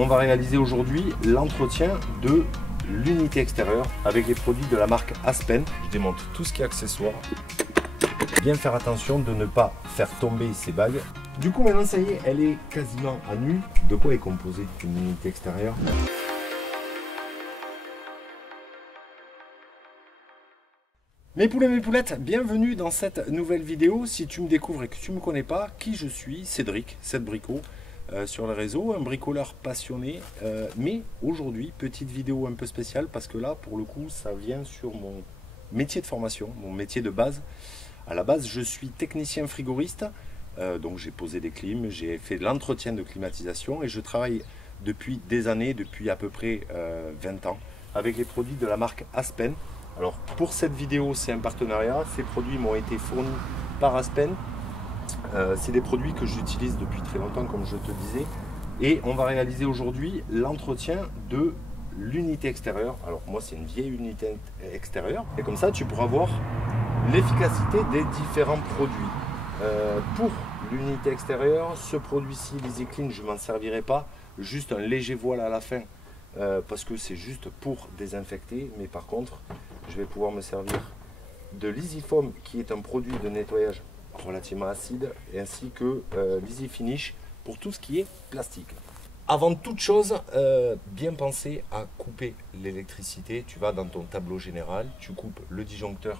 on va réaliser aujourd'hui l'entretien de l'unité extérieure avec les produits de la marque Aspen. Je démonte tout ce qui est accessoire. Bien faire attention de ne pas faire tomber ces bagues. Du coup maintenant ça y est, elle est quasiment à nu. De quoi est composée une unité extérieure? Mes poulets, mes poulettes, bienvenue dans cette nouvelle vidéo. Si tu me découvres et que tu ne me connais pas, qui je suis, Cédric, Bricot, sur les réseaux, un bricoleur passionné. Mais aujourd'hui, petite vidéo un peu spéciale parce que là, pour le coup, ça vient sur mon métier de formation, mon métier de base. À la base, je suis technicien frigoriste, donc j'ai posé des clims, j'ai fait de l'entretien de climatisation et je travaille depuis des années, depuis à peu près 20 ans, avec les produits de la marque Aspen. Alors pour cette vidéo, c'est un partenariat, ces produits m'ont été fournis par Aspen. C'est des produits que j'utilise depuis très longtemps, comme je te disais. Et on va réaliser aujourd'hui l'entretien de l'unité extérieure. Alors moi, c'est une vieille unité extérieure. Et comme ça, tu pourras voir l'efficacité des différents produits. Pour l'unité extérieure, ce produit-ci, l'EasyClean, je ne m'en servirai pas. Juste un léger voile à la fin, parce que c'est juste pour désinfecter. Mais par contre, je vais pouvoir me servir de l'EasyFoam, qui est un produit de nettoyage relativement acide, ainsi que l'EasyFinish pour tout ce qui est plastique. Avant toute chose, bien penser à couper l'électricité. Tu vas dans ton tableau général, tu coupes le disjoncteur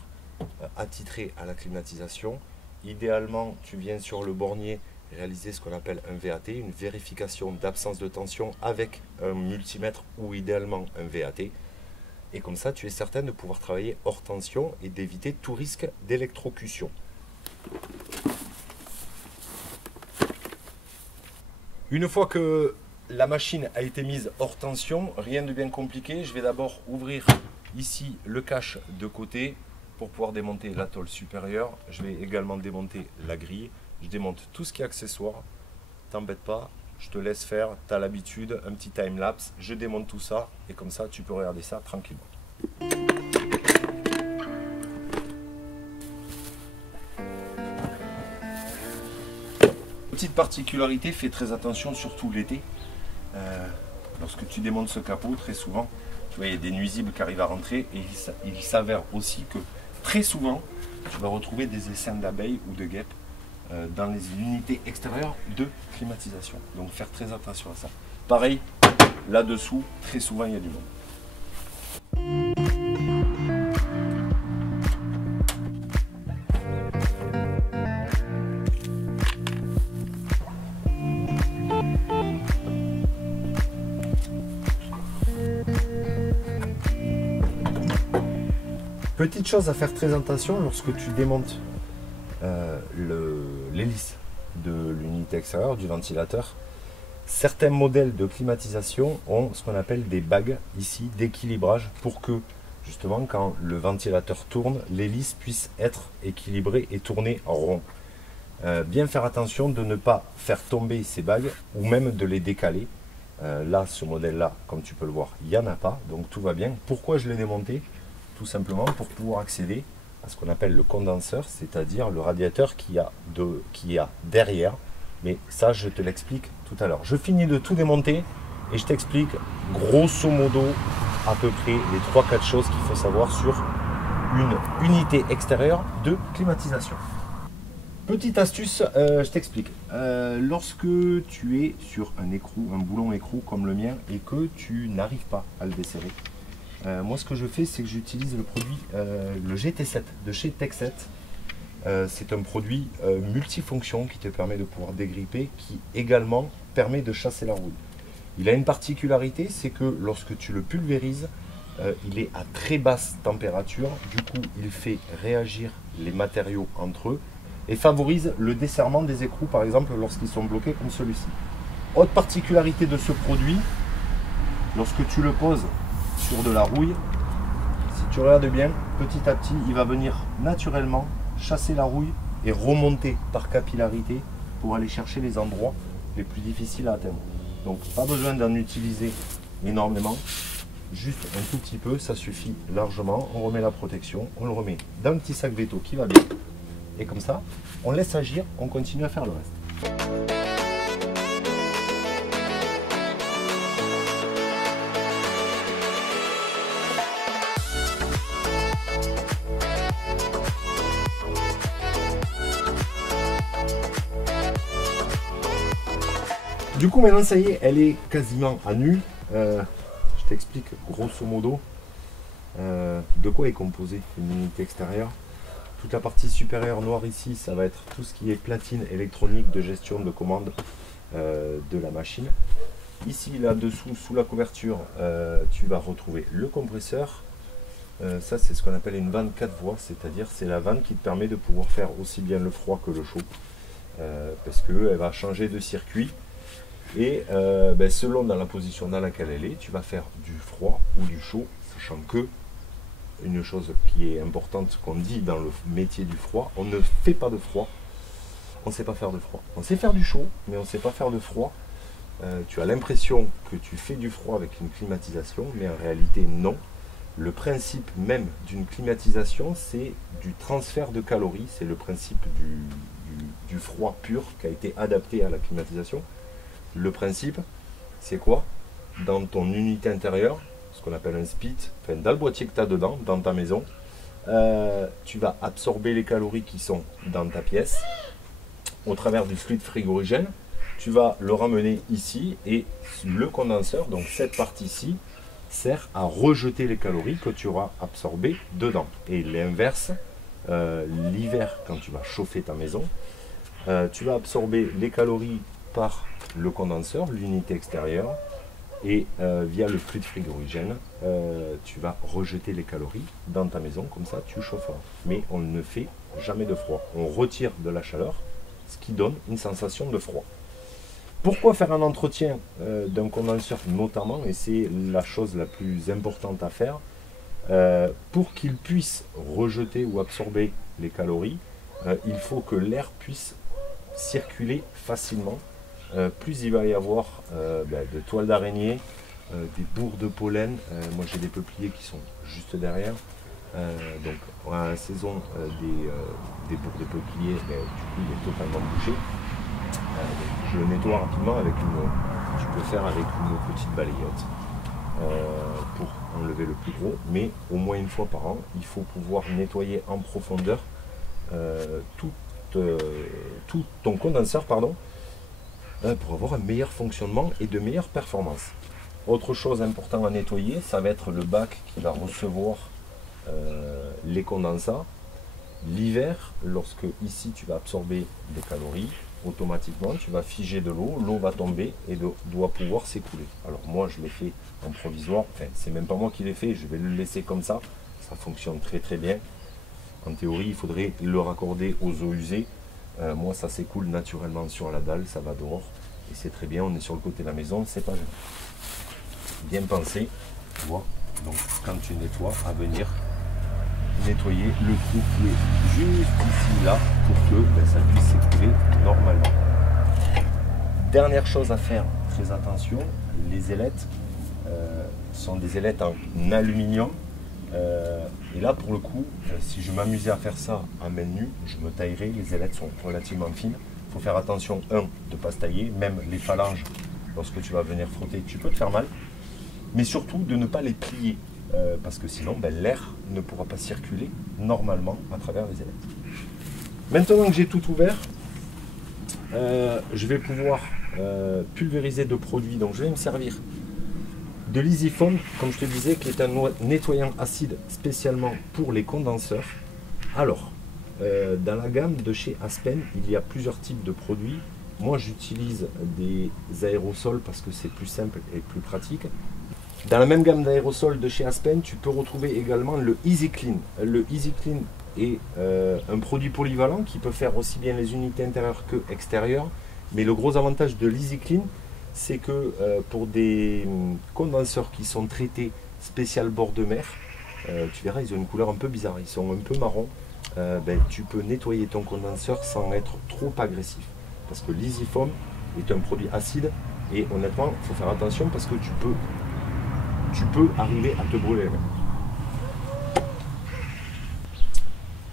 attitré à la climatisation. Idéalement, tu viens sur le bornier réaliser ce qu'on appelle un VAT, une vérification d'absence de tension avec un multimètre ou idéalement un VAT. Et comme ça, tu es certain de pouvoir travailler hors tension et d'éviter tout risque d'électrocution. Une fois que la machine a été mise hors tension, rien de bien compliqué. Je vais d'abord ouvrir ici le cache de côté pour pouvoir démonter la tôle supérieure. Je vais également démonter la grille. Je démonte tout ce qui est accessoire. T'embête pas, je te laisse faire. Tu as l'habitude, un petit time-lapse. Je démonte tout ça et comme ça, tu peux regarder ça tranquillement. Petite particularité, fais très attention, surtout l'été. Lorsque tu démontes ce capot, très souvent, tu vois, il y a des nuisibles qui arrivent à rentrer et il s'avère aussi que très souvent, tu vas retrouver des essaims d'abeilles ou de guêpes dans les unités extérieures de climatisation. Donc faire très attention à ça. Pareil, là-dessous, très souvent, il y a du monde. Petite chose à faire très attention lorsque tu démontes l'hélice de l'unité extérieure du ventilateur. Certains modèles de climatisation ont ce qu'on appelle des bagues ici d'équilibrage pour que justement quand le ventilateur tourne, l'hélice puisse être équilibrée et tourner en rond. Bien faire attention de ne pas faire tomber ces bagues ou même de les décaler. Là, ce modèle-là, comme tu peux le voir, il n'y en a pas, donc tout va bien. Pourquoi je l'ai démonté? Tout simplement pour pouvoir accéder à ce qu'on appelle le condenseur, c'est-à-dire le radiateur qu'il y a derrière. Mais ça, je te l'explique tout à l'heure. Je finis de tout démonter et je t'explique grosso modo à peu près les 3-4 choses qu'il faut savoir sur une unité extérieure de climatisation. Petite astuce, je t'explique. Lorsque tu es sur un écrou, un boulon écrou comme le mien et que tu n'arrives pas à le desserrer, moi ce que je fais, c'est que j'utilise le produit le GT7 de chez Tech7. C'est un produit multifonction qui te permet de pouvoir dégripper, qui également permet de chasser la rouille. Il a une particularité, c'est que lorsque tu le pulvérises, il est à très basse température. Du coup, il fait réagir les matériaux entre eux et favorise le desserrement des écrous, par exemple, lorsqu'ils sont bloqués comme celui-ci. Autre particularité de ce produit, lorsque tu le poses sur de la rouille, si tu regardes bien, petit à petit, il va venir naturellement chasser la rouille et remonter par capillarité pour aller chercher les endroits les plus difficiles à atteindre. Donc pas besoin d'en utiliser énormément, juste un tout petit peu, ça suffit largement. On remet la protection, on le remet dans un petit sac véto qui va bien. Et comme ça, on laisse agir, on continue à faire le reste. Du coup, maintenant, ça y est, elle est quasiment à nu. Je t'explique grosso modo de quoi est composée une unité extérieure. Toute la partie supérieure noire ici, ça va être tout ce qui est platine électronique de gestion de commande de la machine. Ici, là-dessous, sous la couverture, tu vas retrouver le compresseur. Ça, c'est ce qu'on appelle une vanne 4 voies, c'est-à-dire c'est la vanne qui te permet de pouvoir faire aussi bien le froid que le chaud. Parce qu'elle va changer de circuit. Et selon dans la position dans laquelle elle est, tu vas faire du froid ou du chaud, sachant que une chose qui est importante qu'on dit dans le métier du froid, on ne fait pas de froid, on ne sait pas faire de froid. On sait faire du chaud, mais on ne sait pas faire de froid. Tu as l'impression que tu fais du froid avec une climatisation, mais en réalité non. Le principe même d'une climatisation, c'est du transfert de calories, c'est le principe du froid pur qui a été adapté à la climatisation. Le principe, c'est quoi? Dans ton unité intérieure, ce qu'on appelle un spit, enfin dans le boîtier que tu as dedans, dans ta maison, tu vas absorber les calories qui sont dans ta pièce au travers du fluide frigorigène. Tu vas le ramener ici et le condenseur, donc cette partie-ci, sert à rejeter les calories que tu auras absorbées dedans. Et l'inverse, l'hiver, quand tu vas chauffer ta maison, tu vas absorber les calories par le condenseur, l'unité extérieure, et via le fluide frigorigène, tu vas rejeter les calories dans ta maison, comme ça tu chaufferas. Mais on ne fait jamais de froid. On retire de la chaleur, ce qui donne une sensation de froid. Pourquoi faire un entretien d'un condenseur notamment, et c'est la chose la plus importante à faire, pour qu'il puisse rejeter ou absorber les calories, il faut que l'air puisse circuler facilement. Plus il va y avoir de toiles d'araignée, des bourres de pollen. Moi j'ai des peupliers qui sont juste derrière. Donc à la saison des bourres de peupliers, du coup il est totalement bouché. Je le nettoie rapidement avec tu peux faire avec une petite balayette pour enlever le plus gros, mais au moins une fois par an, il faut pouvoir nettoyer en profondeur tout ton condenseur, pardon, pour avoir un meilleur fonctionnement et de meilleures performances. Autre chose importante à nettoyer, ça va être le bac qui va recevoir les condensats. L'hiver, lorsque ici tu vas absorber des calories, automatiquement tu vas figer de l'eau va tomber et doit pouvoir s'écouler. Alors moi je l'ai fait en provisoire, enfin c'est même pas moi qui l'ai fait, je vais le laisser comme ça fonctionne très très bien. En théorie il faudrait le raccorder aux eaux usées. Moi ça s'écoule naturellement sur la dalle, ça va dehors et c'est très bien, on est sur le côté de la maison, c'est pas gênant. Bien pensé, tu vois, donc quand tu nettoies, à venir nettoyer le trou qui est juste ici là pour que ça puisse s'écouler normalement. Dernière chose à faire, très attention, les ailettes sont des ailettes en aluminium et là pour le coup si je m'amusais à faire ça à main nue, je me taillerais. Les ailettes sont relativement fines, il faut faire attention de ne pas se tailler, même les phalanges lorsque tu vas venir frotter tu peux te faire mal, mais surtout de ne pas les plier. Parce que sinon l'air ne pourra pas circuler normalement à travers les ailettes. Maintenant que j'ai tout ouvert, je vais pouvoir pulvériser de produits. Donc je vais me servir de l'EasyFoam, comme je te disais, qui est un nettoyant acide spécialement pour les condenseurs. Alors, dans la gamme de chez Aspen, il y a plusieurs types de produits. Moi j'utilise des aérosols parce que c'est plus simple et plus pratique. Dans la même gamme d'aérosols de chez Aspen, tu peux retrouver également le EasyClean. Le EasyClean est un produit polyvalent qui peut faire aussi bien les unités intérieures que extérieures. Mais le gros avantage de l'EasyClean, c'est que pour des condenseurs qui sont traités spécial bord de mer, tu verras, ils ont une couleur un peu bizarre, ils sont un peu marron. Tu peux nettoyer ton condenseur sans être trop agressif. Parce que l'EasyFoam est un produit acide et honnêtement, il faut faire attention parce que tu peux arriver à te brûler.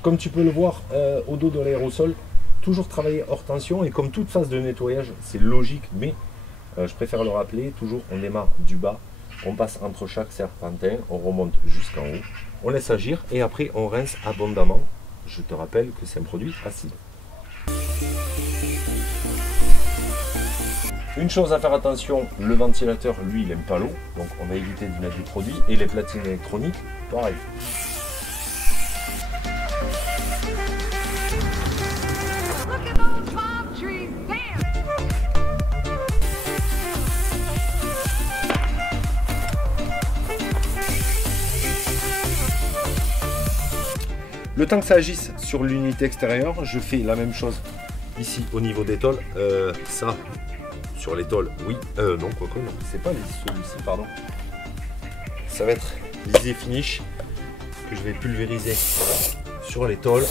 Comme tu peux le voir au dos de l'aérosol, toujours travailler hors tension, et comme toute phase de nettoyage, c'est logique, mais je préfère le rappeler, toujours on démarre du bas, on passe entre chaque serpentin, on remonte jusqu'en haut, on laisse agir et après on rince abondamment. Je te rappelle que c'est un produit acide. Une chose à faire attention, le ventilateur, lui, il n'aime pas l'eau, donc on va éviter d'y mettre du produit. Et les platines électroniques, pareil. Le temps que ça agisse sur l'unité extérieure, je fais la même chose ici au niveau des tôles. Ça, sur les tôles, oui. Non, quoique, non. C'est pas celui-ci, pardon. Ça va être l'Easy Finish que je vais pulvériser sur les tôles.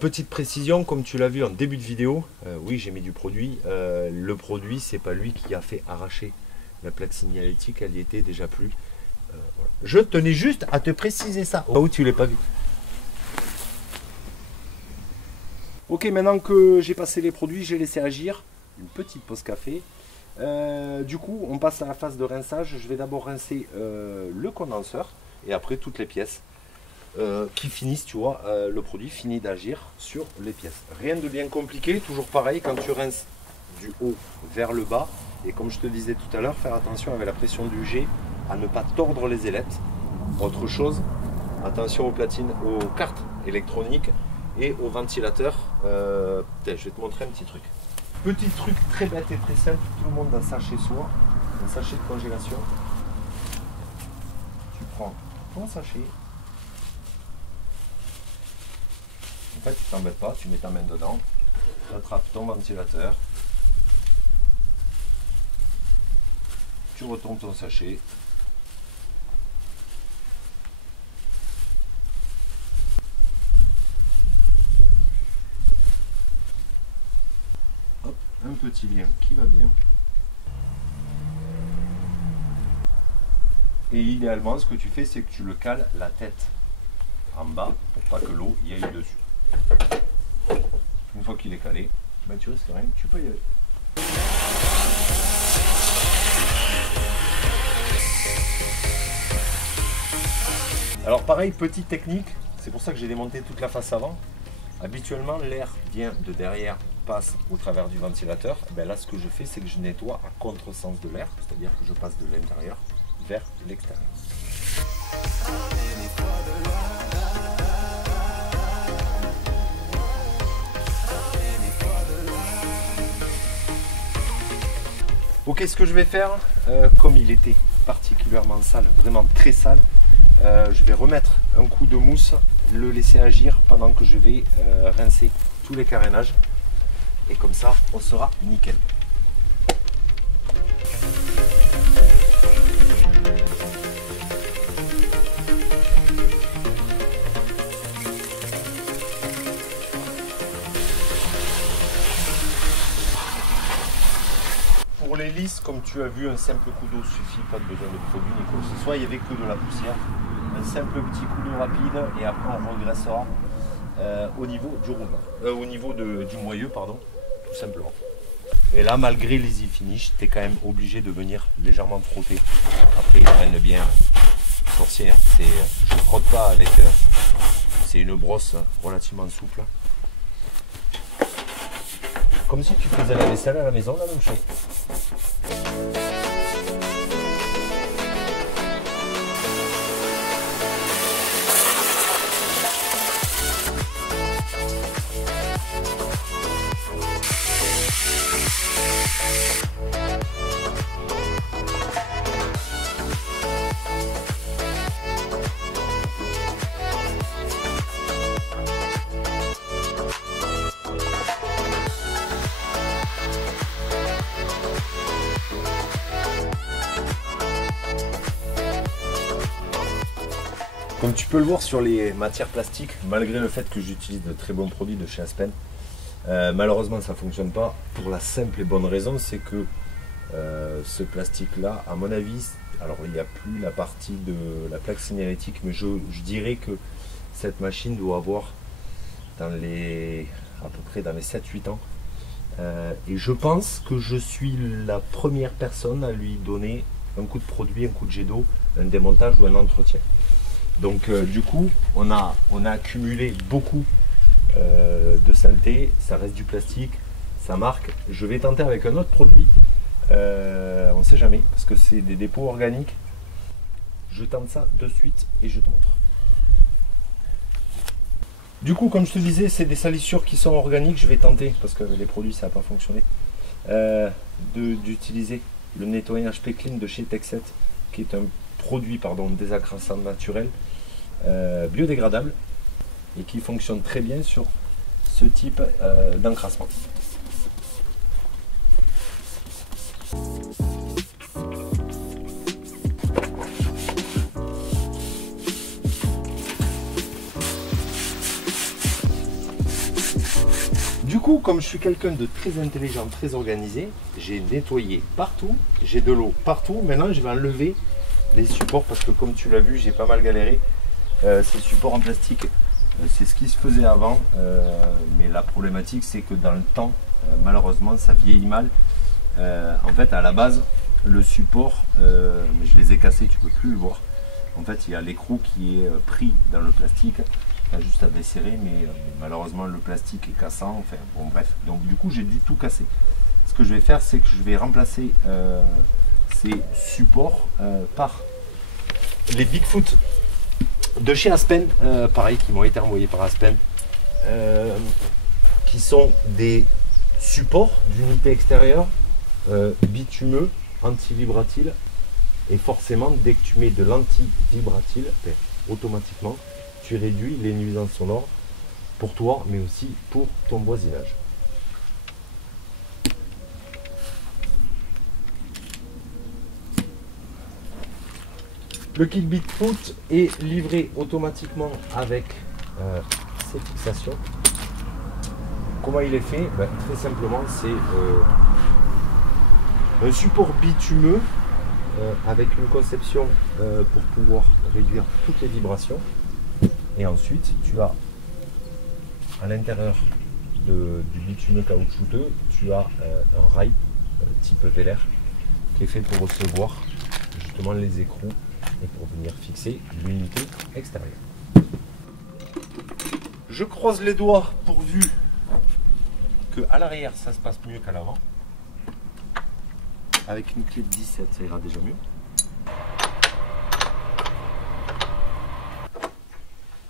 Petite précision, comme tu l'as vu en début de vidéo, oui j'ai mis du produit. Le produit, c'est pas lui qui a fait arracher la plaque signalétique, elle y était déjà plus. Voilà. Je tenais juste à te préciser ça, au cas où tu l'as pas vu. Ok, maintenant que j'ai passé les produits, j'ai laissé agir. Une petite pause café. Du coup, on passe à la phase de rinçage. Je vais d'abord rincer le condenseur et après toutes les pièces. Qui finissent, tu vois, le produit finit d'agir sur les pièces. Rien de bien compliqué, toujours pareil, quand tu rinces du haut vers le bas, et comme je te disais tout à l'heure, faire attention avec la pression du jet à ne pas tordre les ailettes. Autre chose, attention aux platines, aux cartes électroniques et aux ventilateurs. Je vais te montrer un petit truc. Petit truc très bête et très simple, tout le monde a ça chez soi, un sachet de congélation. Tu prends ton sachet. En fait, tu t'embêtes pas, tu mets ta main dedans, tu attrapes ton ventilateur, tu retombes ton sachet. Hop, un petit lien qui va bien. Et idéalement, ce que tu fais, c'est que tu le cales la tête en bas pour pas que l'eau y aille dessus. Une fois qu'il est calé, ben tu risques rien, tu peux y aller. Alors pareil, petite technique, c'est pour ça que j'ai démonté toute la face avant. Habituellement, l'air vient de derrière, passe au travers du ventilateur. Ben là, ce que je fais, c'est que je nettoie à contresens de l'air, c'est-à-dire que je passe de l'intérieur vers l'extérieur. Ok, ce que je vais faire, comme il était particulièrement sale, vraiment très sale, je vais remettre un coup de mousse, le laisser agir pendant que je vais rincer tous les carénages. Et comme ça, on sera nickel. Pour les lisses, comme tu as vu, un simple coup d'eau suffit, pas de besoin de produit ni quoi que ce soit. Il n'y avait que de la poussière. Un simple petit coup d'eau rapide et après on regressera au niveau du roulement, au niveau du moyeu, pardon, tout simplement. Et là, malgré l'Easy Finish, tu es quand même obligé de venir légèrement frotter. Après, il traîne bien sorcier. Hein. Je ne frotte pas avec. C'est une brosse relativement souple. Comme si tu faisais la vaisselle à la maison, la même chose. Comme tu peux le voir sur les matières plastiques, malgré le fait que j'utilise de très bons produits de chez Aspen, malheureusement ça ne fonctionne pas pour la simple et bonne raison, c'est que ce plastique là, à mon avis, alors il n'y a plus la partie de la plaque signalétique, mais je dirais que cette machine doit avoir à peu près dans les 7-8 ans, Et je pense que je suis la première personne à lui donner un coup de produit, un coup de jet d'eau, un démontage ou un entretien. Donc du coup, on a accumulé beaucoup de saleté, ça reste du plastique, ça marque. Je vais tenter avec un autre produit, on ne sait jamais, parce que c'est des dépôts organiques. Je tente ça de suite et je te montre. Du coup, comme je te disais, c'est des salissures qui sont organiques. Je vais tenter, parce que les produits ça n'a pas fonctionné, d'utiliser le nettoyage P-Clean de chez Texet, qui est un produit désagrasant naturel, biodégradable, et qui fonctionne très bien sur ce type d'encrassement. Du coup, comme je suis quelqu'un de très intelligent, très organisé, j'ai nettoyé partout, j'ai de l'eau partout. Maintenant, je vais enlever les supports parce que comme tu l'as vu, j'ai pas mal galéré. Ces supports en plastique, c'est ce qui se faisait avant, mais la problématique, c'est que dans le temps, malheureusement, ça vieillit mal. En fait, à la base, le support, je les ai cassés, tu peux plus le voir. En fait, il y a l'écrou qui est pris dans le plastique. Juste à desserrer, mais malheureusement le plastique est cassant, enfin bon bref, donc du coup j'ai dû tout casser. Ce que je vais faire, c'est que je vais remplacer ces supports par les Bigfoot de chez Aspen, pareil, qui m'ont été envoyés par Aspen, qui sont des supports d'unité extérieure, bitumeux, anti-vibratile, et forcément dès que tu mets de l'anti-vibratile, automatiquement tu réduis les nuisances sonores pour toi, mais aussi pour ton voisinage. Le kit Bigfoot est livré automatiquement avec ces fixations. Comment il est fait? Très simplement, c'est un support bitumeux avec une conception pour pouvoir réduire toutes les vibrations. Et ensuite, tu as à l'intérieur du bitumeux caoutchouteux, tu as un rail type vélaire qui est fait pour recevoir justement les écrous et pour venir fixer l'unité extérieure. Je croise les doigts pourvu qu'à l'arrière ça se passe mieux qu'à l'avant. Avec une clé de 17, ça ira déjà mieux.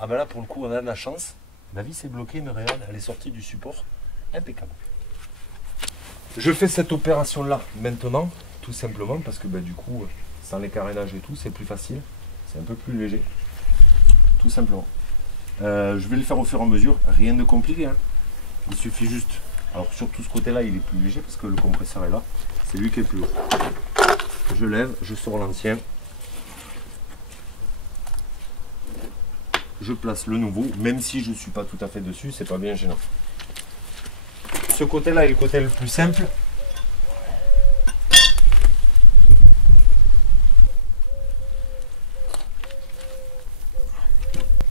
Ah ben là pour le coup on a de la chance, la vis est bloquée mais regarde, elle est sortie du support, impeccable. Je fais cette opération là maintenant, tout simplement parce que du coup sans les carénages et tout c'est plus facile, c'est un peu plus léger, tout simplement. Je vais le faire au fur et à mesure, rien de compliqué, hein. Il suffit juste, alors surtout ce côté là il est plus léger parce que le compresseur est là, c'est lui qui est plus haut. Je lève, je sors l'ancien. Je place le nouveau, même si je ne suis pas tout à fait dessus, c'est pas bien gênant. Ce côté-là est le côté le plus simple.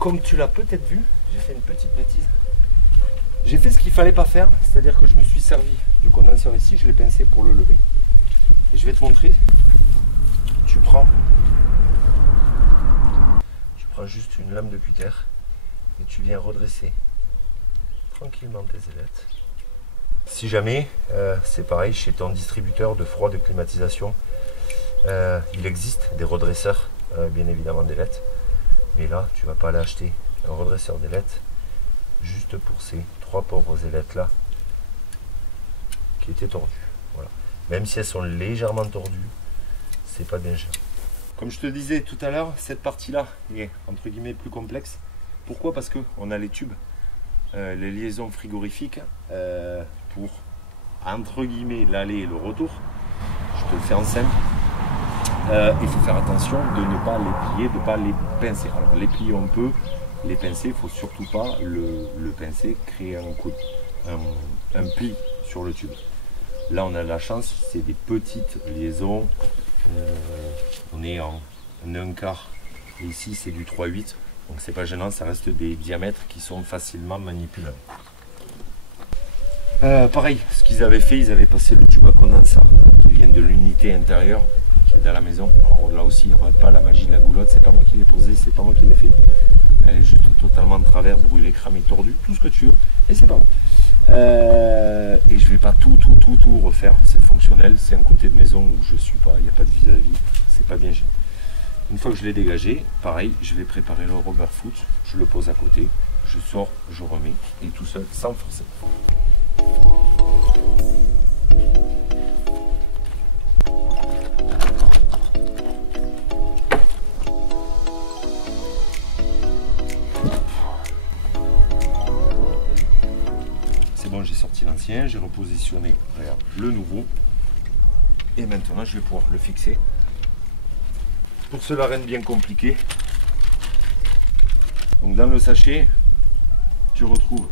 Comme tu l'as peut-être vu, j'ai fait une petite bêtise. J'ai fait ce qu'il ne fallait pas faire, c'est-à-dire que je me suis servi du condenseur ici, je l'ai pincé pour le lever. Et je vais te montrer. Tu prends juste une lame de cutter et tu viens redresser tranquillement tes ailettes. Si jamais, c'est pareil chez ton distributeur de froid de climatisation, il existe des redresseurs bien évidemment d'ailettes, mais là tu vas pas aller acheter un redresseur d'ailettes juste pour ces trois pauvres ailettes là qui étaient tordues. Voilà. Même si elles sont légèrement tordues, c'est pas bien gênant. Comme je te disais tout à l'heure, cette partie-là est entre guillemets plus complexe. Pourquoi? Parce qu'on a les tubes, les liaisons frigorifiques pour entre guillemets l'aller et le retour. Je te le fais en simple. Il faut faire attention de ne pas les plier, de ne pas les pincer. Alors les plier on peut, les pincer, il ne faut surtout pas le pincer, créer un pli sur le tube. Là on a de la chance, c'est des petites liaisons. On est en 1/4 et ici c'est du 3/8, donc c'est pas gênant, ça reste des diamètres qui sont facilement manipulables. Pareil, ce qu'ils avaient fait, ils avaient passé le tube à condensat qui vient de l'unité intérieure qui est dans la maison. Alors là aussi, on ne regarde pas la magie de la goulotte, c'est pas moi qui l'ai posée, c'est pas moi qui l'ai fait. Elle est juste totalement de travers, brûlée, cramée, tordue, tout ce que tu veux, et c'est pas bon. Et je vais pas tout refaire, c'est fonctionnel, c'est un côté de maison où je suis pas, il n'y a pas de vis-à-vis, c'est pas bien gênant. Une fois que je l'ai dégagé, pareil, je vais préparer le rubber foot, je le pose à côté, je sors, je remets, et tout seul, sans forcer. C'est bon, j'ai sorti l'ancien, j'ai repositionné, regarde, le nouveau, et maintenant je vais pouvoir le fixer. Pour cela, rien de bien compliqué. Donc dans le sachet, tu retrouves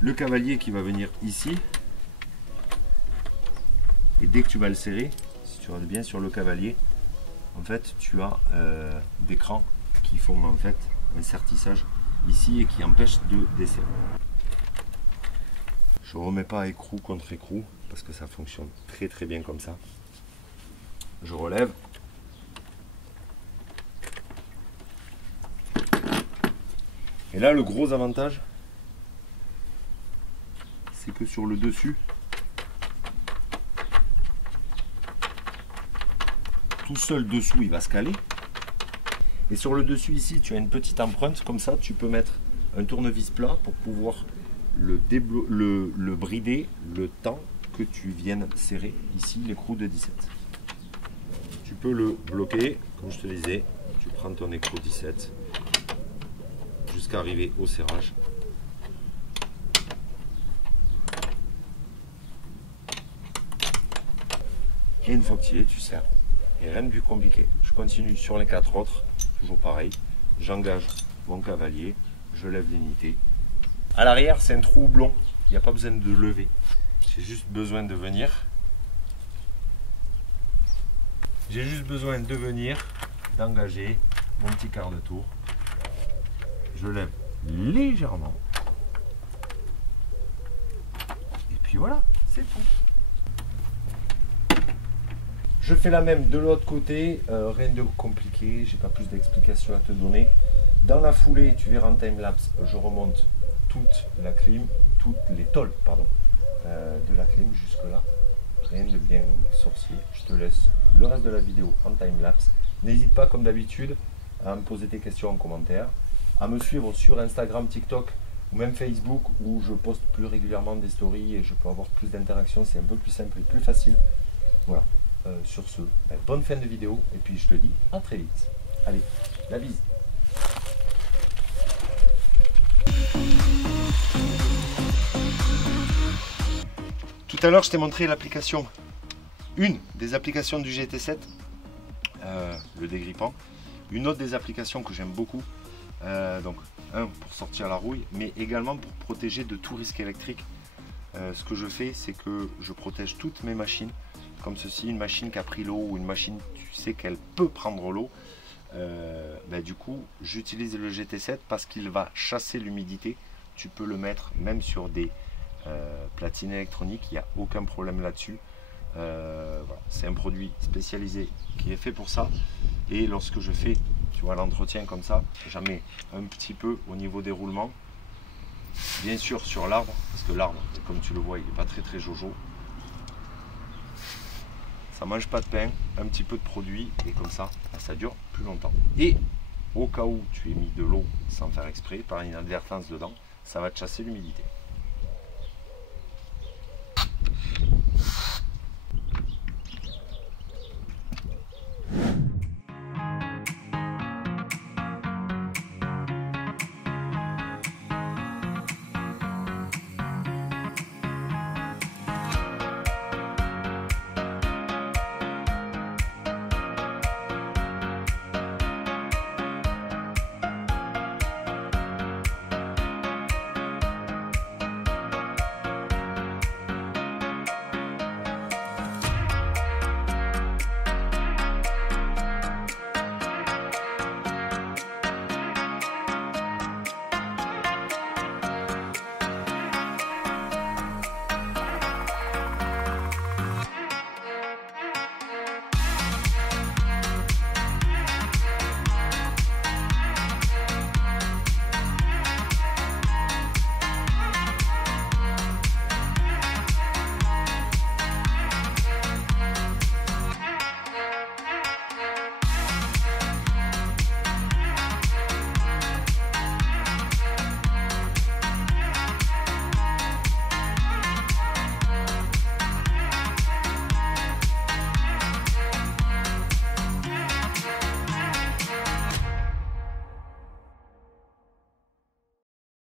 le cavalier qui va venir ici. Et dès que tu vas le serrer, si tu regardes bien sur le cavalier, en fait tu as des crans qui font en fait un sertissage ici et qui empêchent de desserrer. Je ne remets pas écrou contre écrou parce que ça fonctionne très bien comme ça. Je relève. Et là, le gros avantage, c'est que sur le dessus, tout seul dessous, il va se caler. Et sur le dessus ici, tu as une petite empreinte. Comme ça, tu peux mettre un tournevis plat pour pouvoir le brider le temps que tu viennes serrer ici l'écrou de 17. Tu peux le bloquer, comme je te disais, tu prends ton écrou 17 jusqu'à arriver au serrage. Et une fois que tu y es, tu serres. Et rien de plus compliqué. Je continue sur les 4 autres, toujours pareil. J'engage mon cavalier, je lève l'unité. À l'arrière, c'est un trou houblon. Il n'y a pas besoin de lever. J'ai juste besoin de venir. D'engager mon petit quart de tour. Je lève légèrement. Et puis voilà, c'est tout. Je fais la même de l'autre côté, rien de compliqué, j'ai pas plus d'explications à te donner. Dans la foulée, tu verras en time-lapse, je remonte toute la clim, toutes les tôles, pardon, de la clim jusque là. Rien de bien sorcier. Je te laisse le reste de la vidéo en time-lapse. N'hésite pas, comme d'habitude, à me poser tes questions en commentaire, à me suivre sur Instagram, TikTok ou même Facebook, où je poste plus régulièrement des stories et je peux avoir plus d'interactions. C'est un peu plus simple et plus facile. Voilà. Sur ce, bonne fin de vidéo et puis je te dis à très vite. Allez, la bise. Tout à l'heure, je t'ai montré l'application, une des applications du GT7, le dégrippant. Une autre des applications que j'aime beaucoup, donc un pour sortir la rouille, mais également pour protéger de tout risque électrique. Ce que je fais, c'est que je protège toutes mes machines, comme ceci, une machine qui a pris l'eau ou une machine, tu sais qu'elle peut prendre l'eau. Du coup, j'utilise le GT7 parce qu'il va chasser l'humidité. Tu peux le mettre même sur des platines électroniques, il n'y a aucun problème là-dessus. Voilà. C'est un produit spécialisé qui est fait pour ça. Et lorsque je fais, tu vois, l'entretien comme ça, j'en mets un petit peu au niveau des roulements. Bien sûr sur l'arbre, parce que l'arbre, comme tu le vois, il n'est pas très jojo. Ça mange pas de pain, un petit peu de produit, et comme ça, ça dure plus longtemps. Et au cas où tu aies mis de l'eau sans faire exprès, par inadvertance dedans, ça va te chasser l'humidité.